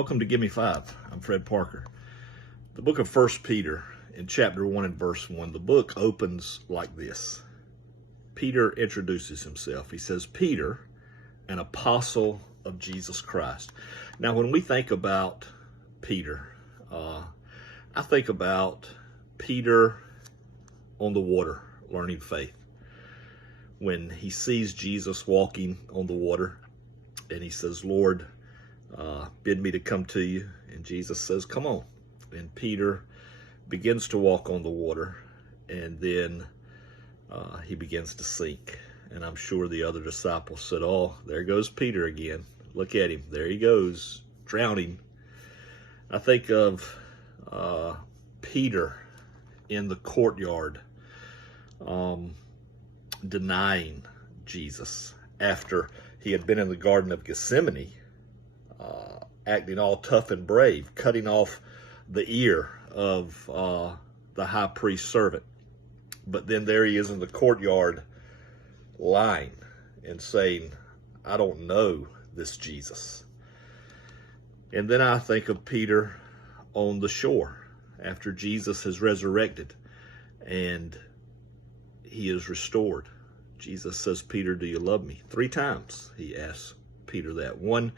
Welcome to Give Me Five. I'm Fred Parker. The book of 1 Peter in chapter 1 and verse 1, the book opens like this. Peter introduces himself. He says, Peter, an apostle of Jesus Christ. Now, when we think about Peter, I think about Peter on the water, learning faith. When he sees Jesus walking on the water, and he says, Lord, bid me to come to you. And Jesus says, come on. And Peter begins to walk on the water, and then he begins to sink. And I'm sure the other disciples said, oh, there goes Peter again. Look at him. There he goes, drowning. I think of Peter in the courtyard denying Jesus after he had been in the Garden of Gethsemane, acting all tough and brave, cutting off the ear of the high priest's servant. But then there he is in the courtyard lying and saying, I don't know this Jesus. And then I think of Peter on the shore after Jesus has resurrected and he is restored. Jesus says, Peter, do you love me? 3 times he asks Peter that. One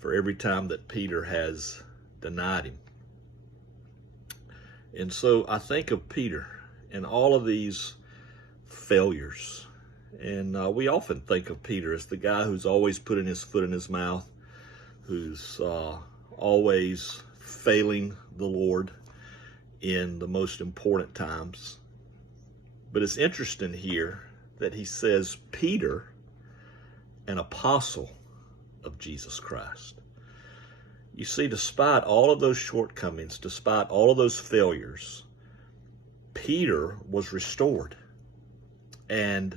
for every time that Peter has denied him. And so I think of Peter and all of these failures. And we often think of Peter as the guy who's always putting his foot in his mouth, who's always failing the Lord in the most important times. But it's interesting here that he says, Peter, an apostle of Jesus Christ. You see, despite all of those shortcomings, despite all of those failures, Peter was restored. And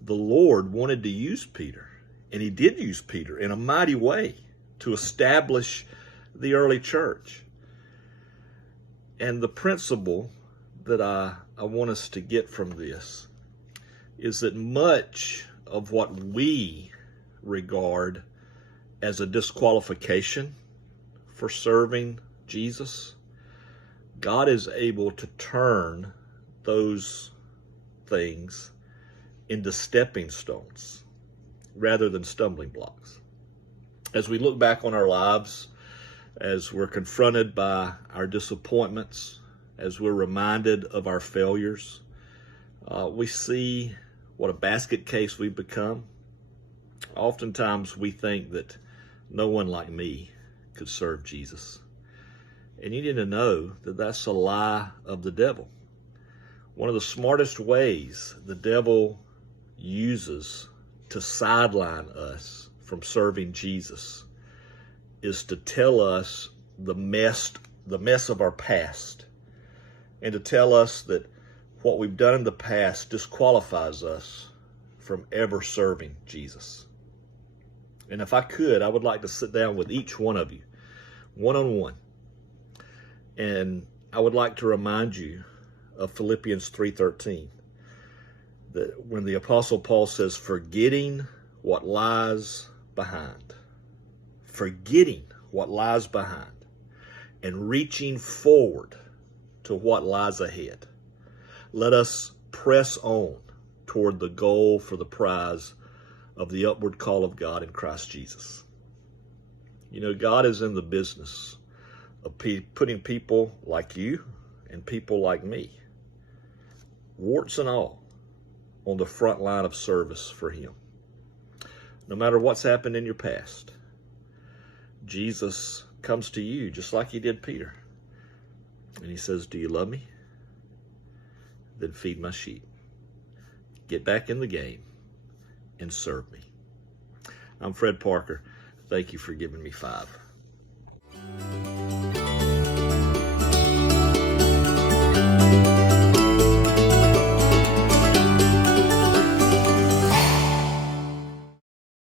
the Lord wanted to use Peter, and he did use Peter in a mighty way to establish the early church. And the principle that I want us to get from this is that much of what we regard as a disqualification for serving Jesus, God is able to turn those things into stepping stones rather than stumbling blocks. As we look back on our lives, as we're confronted by our disappointments, as we're reminded of our failures, we see what a basket case we've become. Oftentimes we think that no one like me could serve Jesus. And you need to know that that's a lie of the devil. One of the smartest ways the devil uses to sideline us from serving Jesus is to tell us the mess of our past, and to tell us that what we've done in the past disqualifies us from ever serving Jesus. And if I could, I would like to sit down with each one of you, one-on-one. And I would like to remind you of Philippians 3:13, that when the Apostle Paul says, forgetting what lies behind, and reaching forward to what lies ahead, let us press on toward the goal for the prize of the upward call of God in Christ Jesus. You know, God is in the business of putting people like you and people like me, warts and all, on the front line of service for him. No matter what's happened in your past, Jesus comes to you just like he did Peter. And he says, do you love me? Then feed my sheep. Get back in the game and serve me. I'm Fred Parker. Thank you for giving me 5.